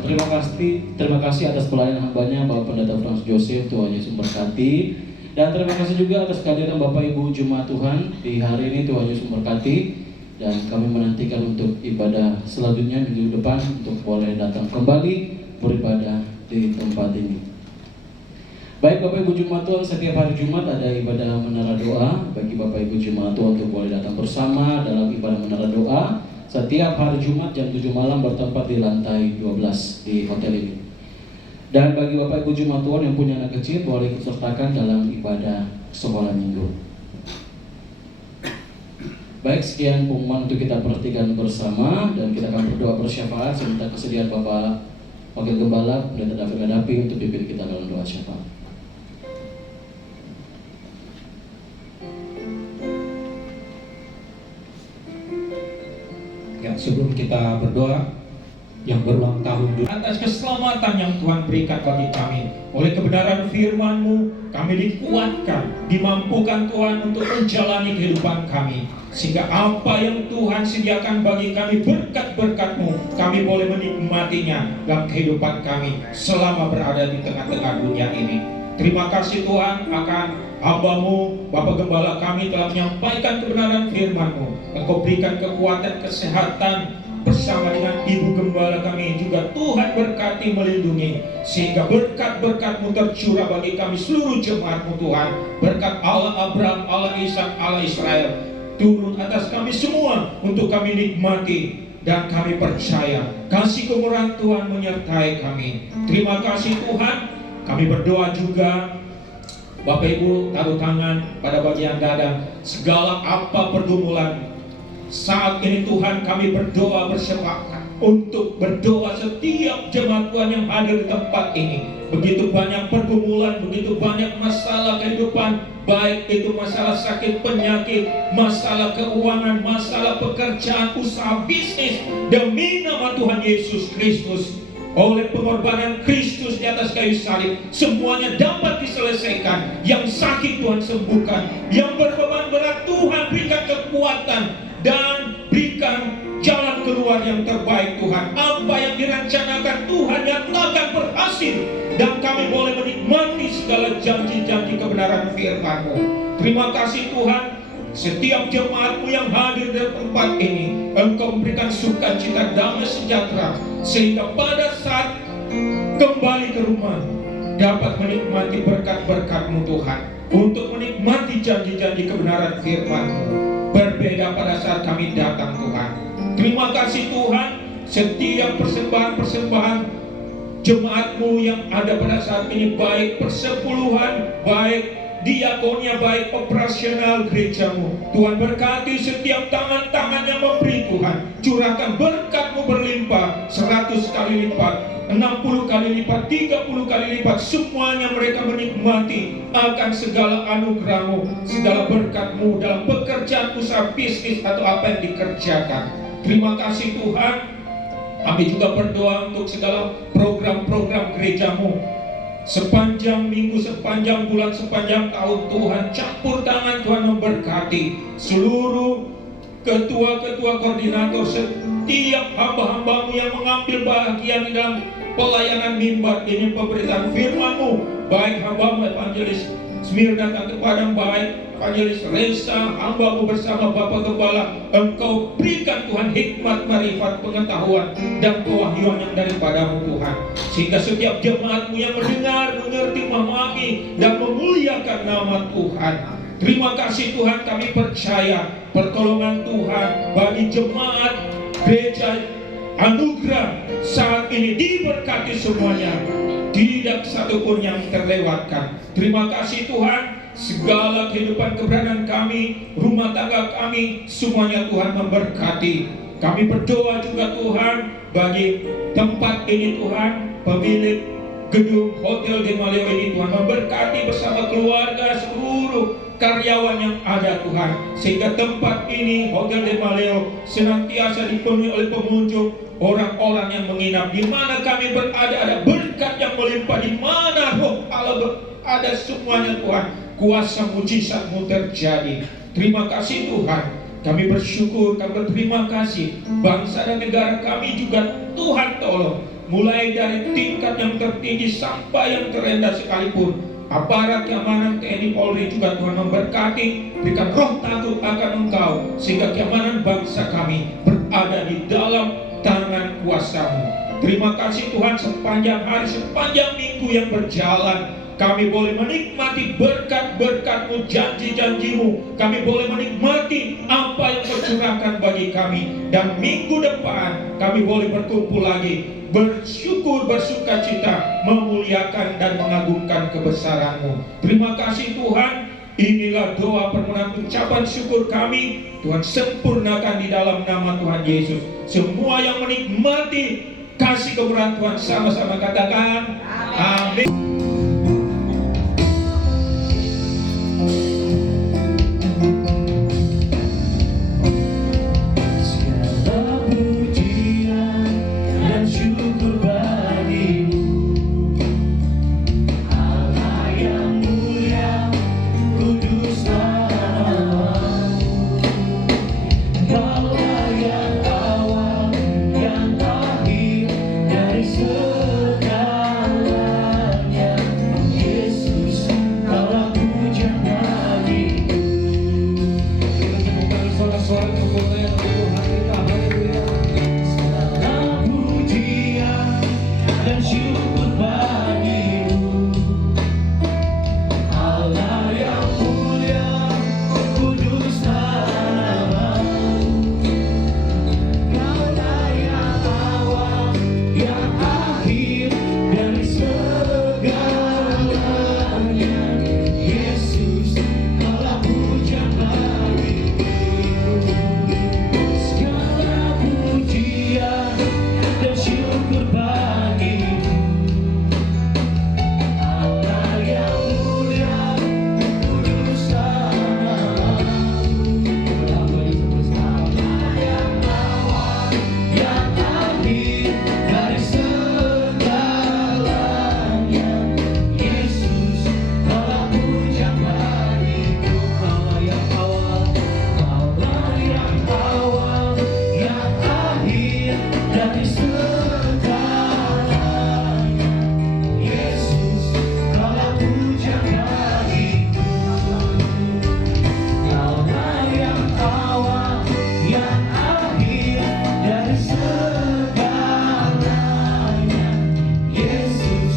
terima kasih atas pelayanan hambanya Bapak Pendeta Frans Joseph, Tuhan Yesus memberkati. Dan terima kasih juga atas kehadiran Bapak Ibu Jemaat Tuhan di hari ini, Tuhan Yesus memberkati. Dan kami menantikan untuk ibadah selanjutnya minggu depan untuk boleh datang kembali beribadah di tempat ini. Baik Bapak Ibu Jemaat Tuhan, setiap hari Jumat ada ibadah menara doa bagi Bapak Ibu Jemaat Tuhan untuk boleh datang bersama dalam ibadah menara doa. Setiap hari Jumat jam 7 malam bertempat di lantai 12 di hotel ini. Dan bagi Bapak Ibu Jemaat Tuhan yang punya anak kecil boleh ikut sertakan dalam ibadah sekolah minggu. Baik, sekian pengumuman untuk kita perhatikan bersama dan kita akan berdoa bersyafaat. Saya minta kesediaan Bapak Wakil Gembala Pendeta David Gadapi untuk pimpin kita dalam doa syafaat. Ya, sebelum kita berdoa, yang berulang tahun atas keselamatan yang Tuhan berikan bagi kami, oleh kebenaran firman-Mu, kami dikuatkan, dimampukan Tuhan untuk menjalani kehidupan kami, sehingga apa yang Tuhan sediakan bagi kami, berkat-berkat-Mu, kami boleh menikmatinya dalam kehidupan kami selama berada di tengah-tengah dunia ini. Terima kasih Tuhan akan hamba-Mu, Bapak Gembala kami telah menyampaikan kebenaran firman-Mu. Engkau berikan kekuatan, kesehatan bersama dengan Ibu Gembala kami juga. Tuhan berkati, melindungi, sehingga berkat-berkat-Mu tercurah bagi kami seluruh jemaat-Mu Tuhan. Berkat Allah Abraham, Allah Ishak, Allah Israel turun atas kami semua untuk kami nikmati. Dan kami percaya kasih kemurahan Tuhan menyertai kami. Terima kasih Tuhan. Kami berdoa juga, Bapak Ibu taruh tangan pada bagian dada. Segala apa pergumulan saat ini Tuhan, kami berdoa bersepakat untuk berdoa setiap jemaat Tuhan yang hadir di tempat ini. Begitu banyak pergumulan, begitu banyak masalah kehidupan, baik itu masalah sakit, penyakit, masalah keuangan, masalah pekerjaan, usaha, bisnis. Demi nama Tuhan Yesus Kristus, oleh pengorbanan Kristus di atas kayu salib, semuanya dapat diselesaikan. Yang sakit Tuhan sembuhkan, yang berbeban berat Tuhan berikan kekuatan dan berikan jalan keluar yang terbaik Tuhan. Apa yang direncanakan Tuhan nyatakan berhasil, dan kami boleh menikmati segala janji-janji kebenaran firman-Mu. Terima kasih Tuhan. Setiap jemaat-Mu yang hadir di tempat ini, Engkau memberikan sukacita, damai sejahtera, sehingga pada saat kembali ke rumah dapat menikmati berkat-berkat-Mu Tuhan, untuk menikmati janji-janji kebenaran firman-Mu. Berbeda pada saat kami datang Tuhan. Terima kasih Tuhan. Setiap persembahan-persembahan jemaat-Mu yang ada pada saat ini, baik persepuluhan, baik diakonia, baik operasional gereja-Mu, Tuhan berkati setiap tangan-tangan yang memberi Tuhan. Curahkan berkat-Mu berlimpah 100 kali lipat, 60 kali lipat, 30 kali lipat. Semuanya mereka menikmati akan segala anugerah-Mu, segala berkat-Mu dalam pekerjaan, usaha, bisnis, atau apa yang dikerjakan. Terima kasih Tuhan. Kami juga berdoa untuk segala program-program gereja-Mu. Sepanjang minggu, sepanjang bulan, sepanjang tahun, Tuhan campur tangan, Tuhan memberkati seluruh ketua-ketua koordinator, setiap hamba-hamba-Mu yang mengambil bagian di dalam pelayanan mimbar ini, pemberitaan firman-Mu, baik hamba-Mu Evangelis Smirna Tante Padang, baik Evangelis Reza, hamba-Mu bersama Bapak Gembala. Engkau berikan Tuhan hikmat, marifat, pengetahuan, dan kewahyuan yang daripada-Mu Tuhan, sehingga setiap jemaat-Mu yang mendengar, mengerti, memahami, dan memuliakan nama Tuhan. Terima kasih Tuhan. Kami percaya pertolongan Tuhan bagi jemaat gereja anugerah saat ini diberkati semuanya, tidak satupun yang terlewatkan. Terima kasih Tuhan. Segala kehidupan keberadaan kami, rumah tangga kami, semuanya Tuhan memberkati. Kami berdoa juga Tuhan bagi tempat ini Tuhan, pemilik gedung Hotel de Maleo ini Tuhan memberkati bersama keluarga, seluruh karyawan yang ada Tuhan, sehingga tempat ini Hotel de Maleo senantiasa dipenuhi oleh pengunjung, orang-orang yang menginap. Di mana kami berada ada berkat yang melimpah, di mana Roh Allah berada semuanya Tuhan, kuasa mujizat-Mu terjadi. Terima kasih Tuhan. Kami bersyukur, kami berterima kasih. Bangsa dan negara kami juga Tuhan tolong. mulai dari tingkat yang tertinggi sampai yang terendah sekalipun. Aparat keamanan TNI Polri juga Tuhan memberkati, berikan roh takut akan Engkau, sehingga keamanan bangsa kami berada di dalam tangan kuasa-Mu. Terima kasih Tuhan, sepanjang hari, sepanjang minggu yang berjalan, kami boleh menikmati berkat-berkat-Mu, janji-janji-Mu. Kami boleh menikmati apa yang Kau curahkan bagi kami. Dan minggu depan kami boleh berkumpul lagi, bersyukur, bersuka cita, memuliakan dan mengagungkan kebesaran-Mu. Terima kasih Tuhan. Inilah doa permohonan ucapan syukur kami. Tuhan sempurnakan di dalam nama Tuhan Yesus. Semua yang menikmati kasih kebenaran Tuhan sama-sama katakan amin. Segala pujian dan syukur bagimu, Allah yang mulia, kudus namamu. Kaulah yang awal, yang akhir dari segalanya. Yesus, Kaulah pujian bagiku. Kita temukan suara-suara kemuliaan Tuhan kita, haleluya. Segala pujian dan syukur bagimu, Allah yang mulia, kudus namamu. Kaulah yang awal, yang akhir dari segalanya. Yesus, Kaulah pujian bagiku. Segala pujian dan syukur bagimu, Allah yang mulia, kudus namamu. Allah yang awal, yang akhir dari segalanya. Yesus, Kaulah pujian bagiku. Kaulah yang awal, yang akhir dari segalanya. Yesus, Kaulah pujian bagiku. Kaulah yang awal, yang akhir dari segalanya. Yesus,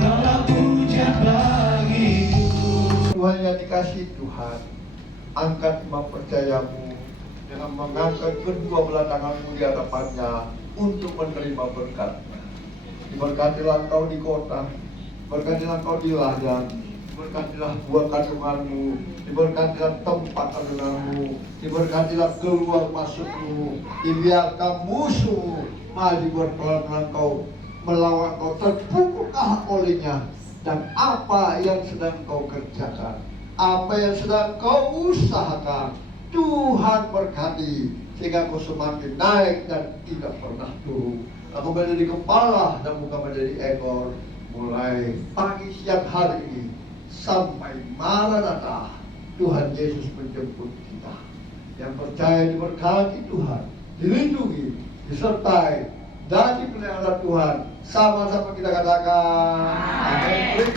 Kaulah pujian bagiku. Tuhan yang dikasih Tuhan, angkat imam percayamu dengan mengangkat kedua belah tanganmu di hadapannya untuk menerima berkat-Nya. Diberkatilah engkau di kota, berkatilah engkau di ladang, diberkatilah buah kandunganmu, diberkatilah tempat kandunganmu, diberkatilah keluar masukmu, dibiarkan musuh maju berpelan-pelan kau melawan kau, terpukul olehnya. Dan apa yang sedang kau kerjakan, apa yang sedang kau usahakan, Tuhan berkati sehingga kau semakin naik dan tidak pernah turun. Aku menjadi kepala dan bukan menjadi ekor, mulai pagi siang hari ini sampai Maranatha. Tuhan Yesus menjemput kita. Yang percaya diberkati Tuhan, dilindungi, disertai dan dipelihara Tuhan. Sama-sama kita katakan amin.